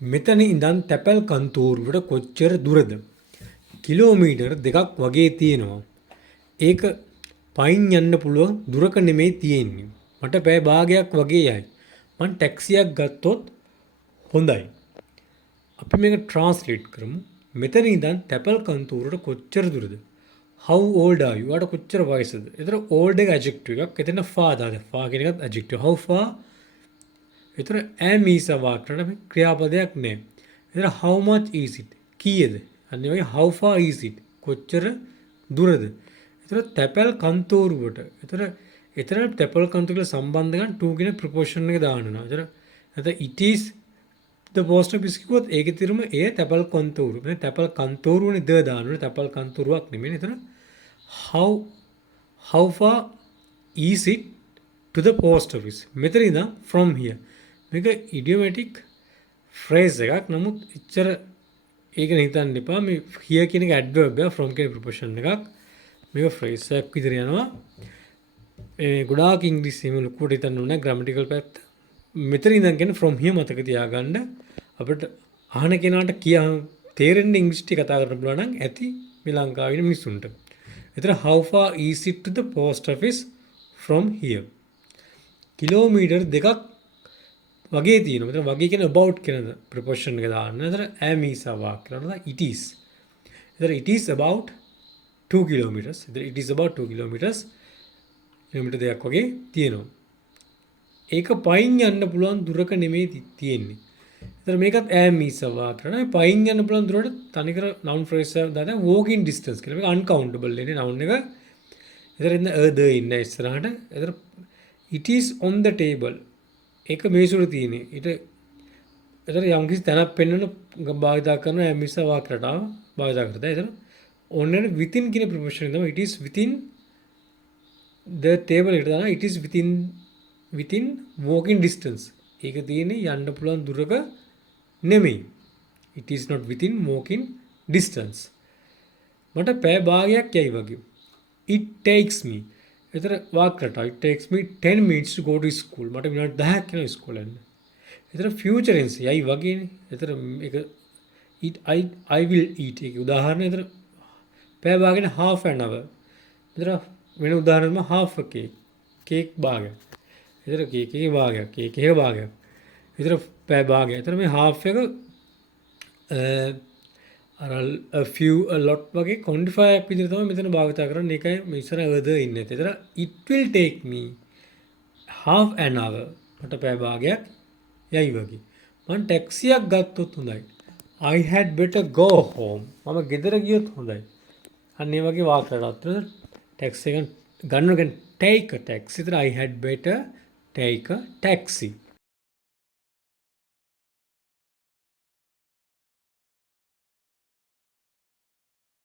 මෙතන ඉඳන් තැපැල් කන්තෝරුවට කොච්චර දුරද? කිලෝමීටර් 2ක් වගේ තියෙනවා. ඒක පයින් යන්න පුළුවන් දුරක නෙමෙයි තියෙන්නේ. මට පැය භාගයක් වගේ යයි. මං ටැක්සියක් ගත්තොත් හොඳයි. අපි මේක ට්‍රාන්ස්ලේට් කරමු. මෙතන ඉඳන් තැපැල් කන්තෝරුවට කොච්චර දුරද? How old are you? ඔයාට කොච්චර වයසද? එතන old එක adjective එකක්. එතන far දාද. far කියන එකත් adjective. How far? එතන am is a වාක්‍යයට මේ ක්‍රියාපදයක් නෑ. එතන how much is it? කීයද? අන්න ඒ වගේ how far is it? කොච්චර දුරද? එතන තැපැල් කන්තෝරුවට. එතන තැපැල් කන්තෝරුවට සම්බන්ධ ගන්න to කියන preposition එක දානවා. එතන it is the post office කිව්වොත් ඒකේ තිරුම ඒ තැපැල් කන්තෝරු. මේ තැපැල් කන්තෝරුවනේ ද දානවා. තැපැල් කන්තෝරුවක් නෙමෙයි. එතන how far is it to the post office? මෙතන ඉඳන් from here. මේක idiomatic phrase එකක්. නමුත් එච්චර ඒක හිතන්න එපා. මේ here කියන එක adverb එක from කියන preposition එකක්. මේක phrase එකක් විතර යනවා. ගොඩාක් ඉංග්‍රීසි එහෙම ලොකුවට හිතන්න ඕනේ grammatical පැත්ත. මෙතන ඉඳන් කියන්නේ from here මතක තියාගන්න. අපිට අහන කෙනාට තේරෙන්න ඉංග්‍රීසි ටික කතා කරන්න පුළුවන් නම් ඇති මේ ලංකාවේ ඉන්න මිනිස්සුන්ට. එතන how far is it to the post office from here? Kilometre 2ක් වගේ තියෙනවා. මෙතන වගේ කියන්නේ about කියන preposition එක දාන්න. එතන am is a වාක්‍යය. it is. එතන it is about 2 kilometers. එතන it is about 2 kilometers. Kilometre 2ක් වගේ තියෙනවා. ඒක පයින් යන්න පුළුවන් දුරක නෙමෙයි තියෙන්නේ. එතන මේකත් am is a වාක්‍යය. පයින් යන්න පුළුවන් දුරට තනිකර noun phrase එක දාලා walking distance කියලා. මේක uncountable නේ noun එක. එතන ඉන්න the ඉන්න ඉස්සරහට. එතන it is on the table. ඒක මේසුර තියෙන්නේ. එතන යම් කිසි තැනක් පෙන්වන භාවිතා කරන am is a වාක්‍යයට භාවිතා කරලා. එතන on and within කියන preposition එක තමයි it is within the table එකට දානවා. it is within walking distance. ඒක තියෙන්නේ යන්න පුළුවන් දුරක නෙමෙයි. it is not within walking distance. මට පැය භාගයක් යයි වගේ. it takes me. එතන වාක්‍යයට it takes me 10 minutes to go to school. මට විනාඩි 10ක් යනවා ඉස්කෝලේ යන්න. එතන future tense යයි වගේනේ. එතන ඒක I will eat. ඒක උදාහරණ. එතන පැය භාගයෙන් half an hour. එතන වෙන උදාහරණයක් half a cake. cake භාගයක්. එතන cake එකේ භාගයක්. cake එකේ භාගයක්. එතන පැය භාගයක්. එතන මේ half එක a few a lot වගේ quantifier එකක් විදිහට තමයි මෙතන භාවිත කරන්නේ. ඒකයි මේ ඉස්සර other ඉන්නේ. එතන it will take me half an hour. මට පැය භාගයක් යයි වගේ. මම ටැක්සියක් ගත්තොත් හොඳයි. I had better go home. මම ගෙදර ගියොත් හොඳයි. අන්න ඒ වගේ වාක්‍යයක් අතර ටැක්සි එක ගන්න take a taxi. එතන I had better take a taxi.